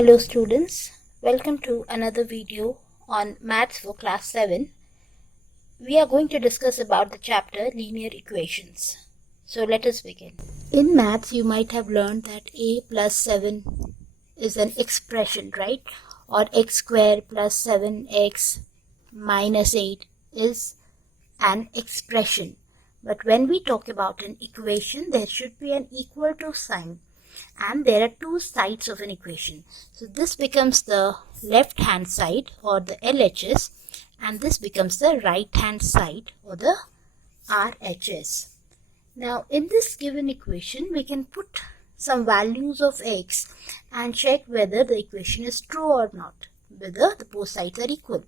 Hello students, welcome to another video on Maths for Class 7. We are going to discuss about the chapter Linear Equations. So let us begin. In Maths you might have learned that a plus 7 is an expression, right? Or x square plus 7x minus 8 is an expression. But when we talk about an equation, there should be an equal to sign. And there are two sides of an equation. So this becomes the left hand side or the LHS, and this becomes the right hand side or the RHS. Now in this given equation we can put some values of x and check whether the equation is true or not, whether the both sides are equal,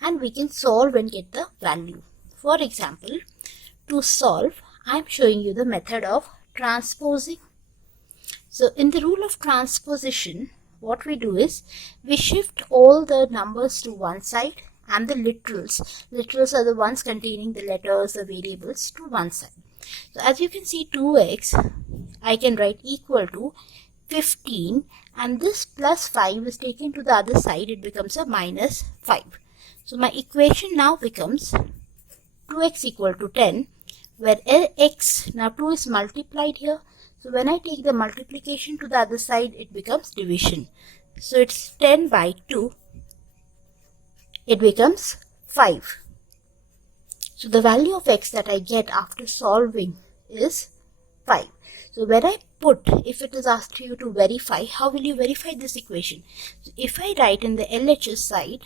and we can solve and get the value. For example, to solve, I am showing you the method of transposing. So in the rule of transposition, what we do is we shift all the numbers to one side and the literals are the ones containing the letters, the variables, to one side. So as you can see, 2x I can write equal to 15, and this plus 5 is taken to the other side, it becomes a minus 5. So my equation now becomes 2x equal to 10, where x, now 2 is multiplied here. So when I take the multiplication to the other side, it becomes division. So it's 10 by 2. It becomes 5. So the value of x that I get after solving is 5. So when I put, if it is asked you to verify, how will you verify this equation? So if I write in the LHS side,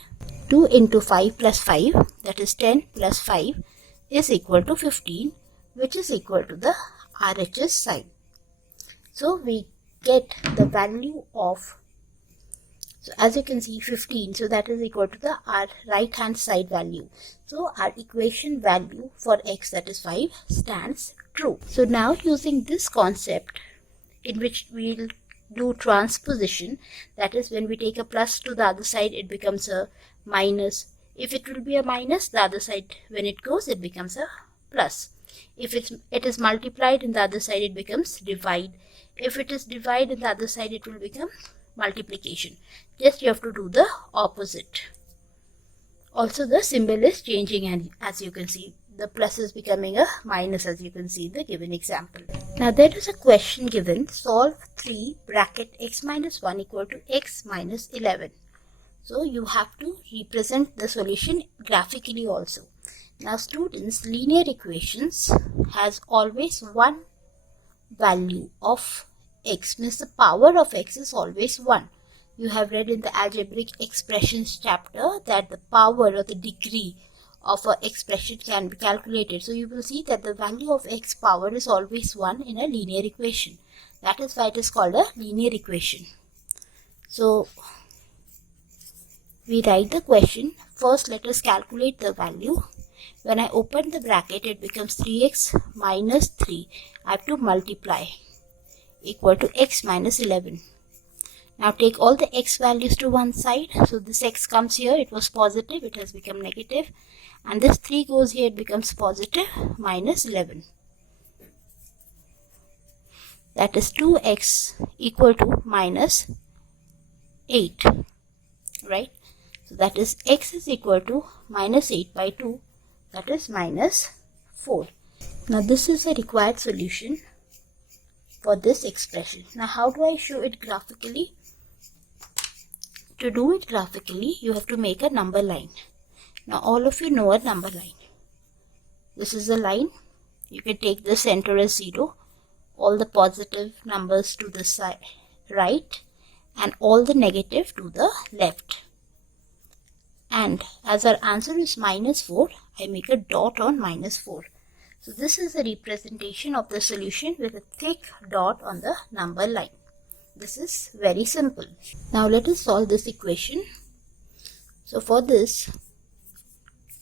2 into 5 plus 5, that is 10 plus 5 is equal to 15, which is equal to the RHS side. So we get the value of, so as you can see, 15, so that is equal to our right hand side value. So our equation value for x, that is 5, stands true. So now using this concept in which we'll do transposition, that is when we take a plus to the other side, it becomes a minus. If it will be a minus, the other side when it goes, it becomes a plus. If it is multiplied in the other side, it becomes divide. If it is divide in the other side, it will become multiplication. Just you have to do the opposite. Also the symbol is changing, and as you can see, the plus is becoming a minus, as you can see in the given example. Now there is a question given, solve 3 bracket x minus 1 equal to x minus 11. So you have to represent the solution graphically also. Now students, linear equations has always one value of x, means the power of x is always 1. You have read in the algebraic expressions chapter that the power or the degree of an expression can be calculated. So you will see that the value of x power is always 1 in a linear equation. That is why it is called a linear equation. So we write the question. First let us calculate the value. When I open the bracket, it becomes 3x minus 3. I have to multiply, equal to x minus 11. Now take all the x values to one side. So this x comes here, it was positive, it has become negative. And this 3 goes here, it becomes positive, minus 11. That is 2x equal to minus 8. Right? So that is x is equal to minus 8 by 2. That is minus 4. Now this is a required solution for this expression. Now how do I show it graphically? To do it graphically, you have to make a number line. Now all of you know a number line. This is a line. You can take the center as 0, all the positive numbers to the side right, and all the negative to the left. And as our answer is minus 4, I make a dot on minus 4. So this is a representation of the solution with a thick dot on the number line. This is very simple. Now let us solve this equation. So for this,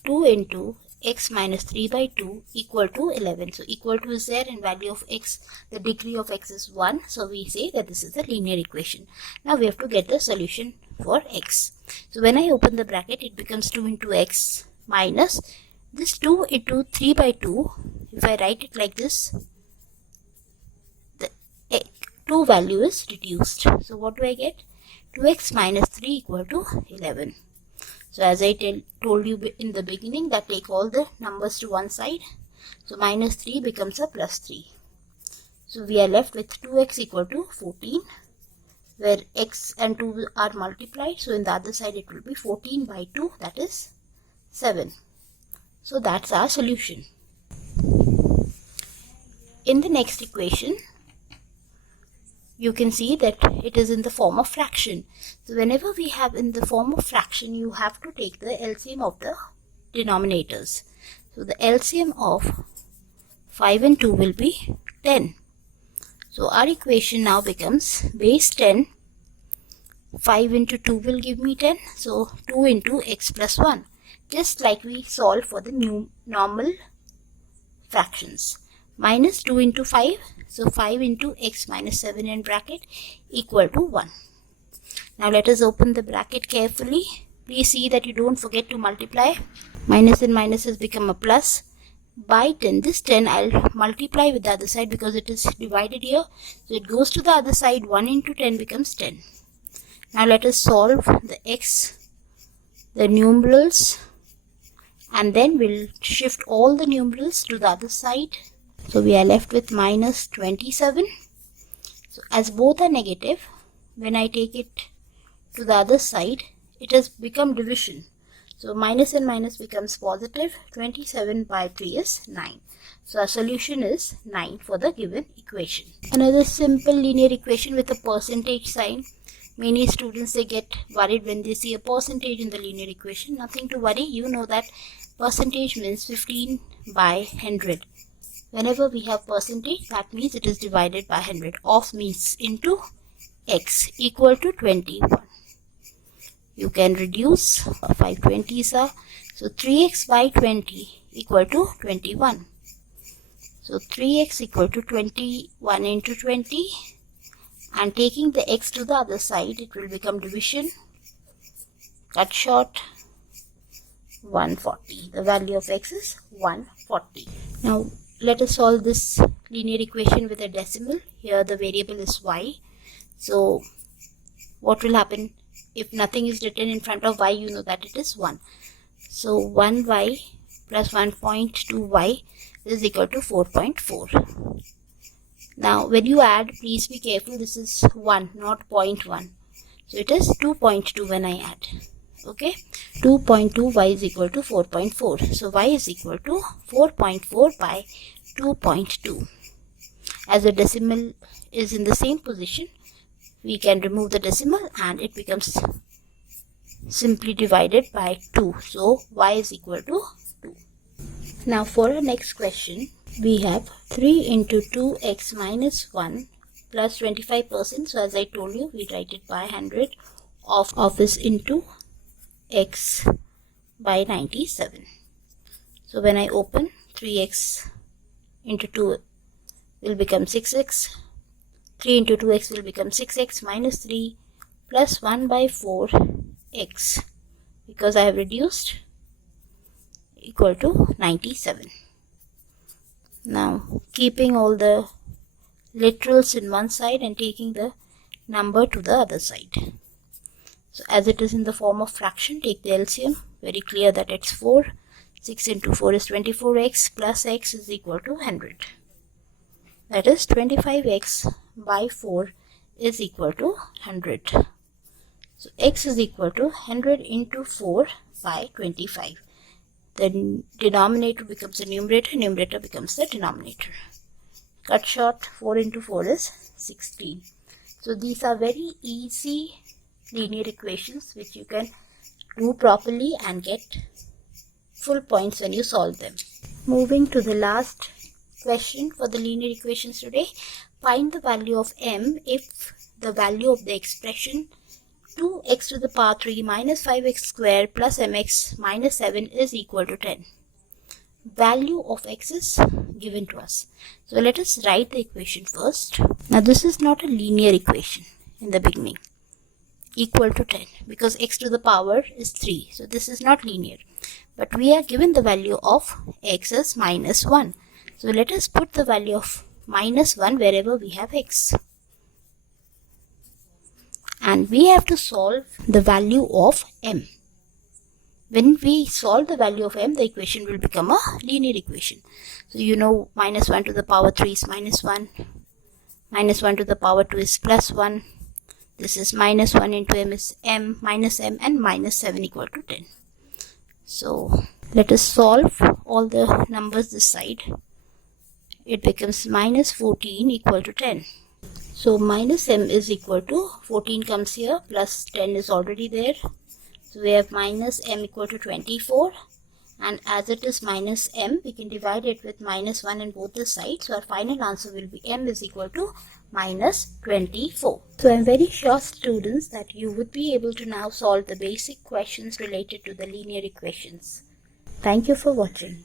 2 into x minus 3 by 2 equal to 11. So equal to is there, and value of x, the degree of x is 1. So we say that this is a linear equation. Now we have to get the solution for x. So when I open the bracket, it becomes 2 into x minus this 2 into 3 by 2. If I write it like this, the 2 value is reduced. So what do I get? 2x minus 3 equal to 11. So as I told you in the beginning, that take all the numbers to one side. So minus 3 becomes a plus 3. So we are left with 2x equal to 14, where x and 2 are multiplied. So in the other side it will be 14 by 2, that is 7. So that's our solution. In the next equation, you can see that it is in the form of fraction. So whenever we have in the form of fraction, you have to take the LCM of the denominators. So the LCM of 5 and 2 will be 10. So our equation now becomes base 10. 5 into 2 will give me 10. So 2 into x plus 1. Just like we solved for the new normal fractions. Minus 2 into 5. So 5 into x minus 7 in bracket equal to 1. Now let us open the bracket carefully. Please see that you don't forget to multiply. Minus and minus has become a plus. By 10, this 10 I'll multiply with the other side because it is divided here. So it goes to the other side. 1 into 10 becomes 10. Now let us solve the x, the numerals, and then we'll shift all the numerals to the other side. So we are left with minus 27. So as both are negative, when I take it to the other side, it has become division. So minus and minus becomes positive. 27 by 3 is 9. So our solution is 9 for the given equation. Another simple linear equation with a percentage sign. Many students, they get worried when they see a percentage in the linear equation. Nothing to worry. You know that percentage means 15 by 100. Whenever we have percentage, that means it is divided by 100. Of means into x equal to 21. You can reduce 5 20s are. So 3x by 20 equal to 21. So 3x equal to 21 into 20. And taking the x to the other side, it will become division. Cut short 140. The value of x is 140. Now let us solve this linear equation with a decimal. Here the variable is y. So what will happen? If nothing is written in front of y, you know that it is 1. So 1y plus 1.2y is equal to 4.4. Now when you add, please be careful. This is 1, not 0.1. So it is 2.2 when I add. Okay. 2.2 y is equal to 4.4. So y is equal to 4.4 by 2.2. As the decimal is in the same position, we can remove the decimal and it becomes simply divided by 2. So y is equal to 2. Now for our next question, we have 3 into 2x minus 1 plus 25%. So as I told you, we write it by 100 of this into x by 97. So when I open, 3x into 2 will become 6x. 3 into 2x will become 6x minus 3 plus 1 by 4x, because I have reduced, equal to 97. Now keeping all the literals in one side and taking the number to the other side. So as it is in the form of fraction, take the LCM. Very clear that it's 4. 6 into 4 is 24x plus x is equal to 100. That is 25x by 4 is equal to 100. So x is equal to 100 into 4 by 25. The denominator becomes the numerator, numerator becomes the denominator. Cut short, 4 into 4 is 16. So these are very easy linear equations which you can do properly and get full points when you solve them. Moving to the last question for the linear equations today. Find the value of m if the value of the expression 2x to the power 3 minus 5x square plus mx minus 7 is equal to 10. Value of x is given to us. So let us write the equation first. Now this is not a linear equation in the beginning. Equal to 10 because x to the power is 3. So this is not linear. But we are given the value of x as minus 1. So let us put the value of minus 1 wherever we have x. and we have to solve the value of m. When we solve the value of m, the equation will become a linear equation. So you know minus 1 to the power 3 is minus 1, minus 1 to the power 2 is plus 1. This is minus 1 into m is m minus m, and minus 7 equal to 10. So let us solve all the numbers this side. It becomes minus 14 equal to 10. So minus m is equal to 14 comes here, plus 10 is already there. So we have minus m equal to 24, and as it is minus m, we can divide it with minus 1 in both the sides. So our final answer will be m is equal to minus 24. So I am very sure, students, that you would be able to now solve the basic questions related to the linear equations. Thank you for watching.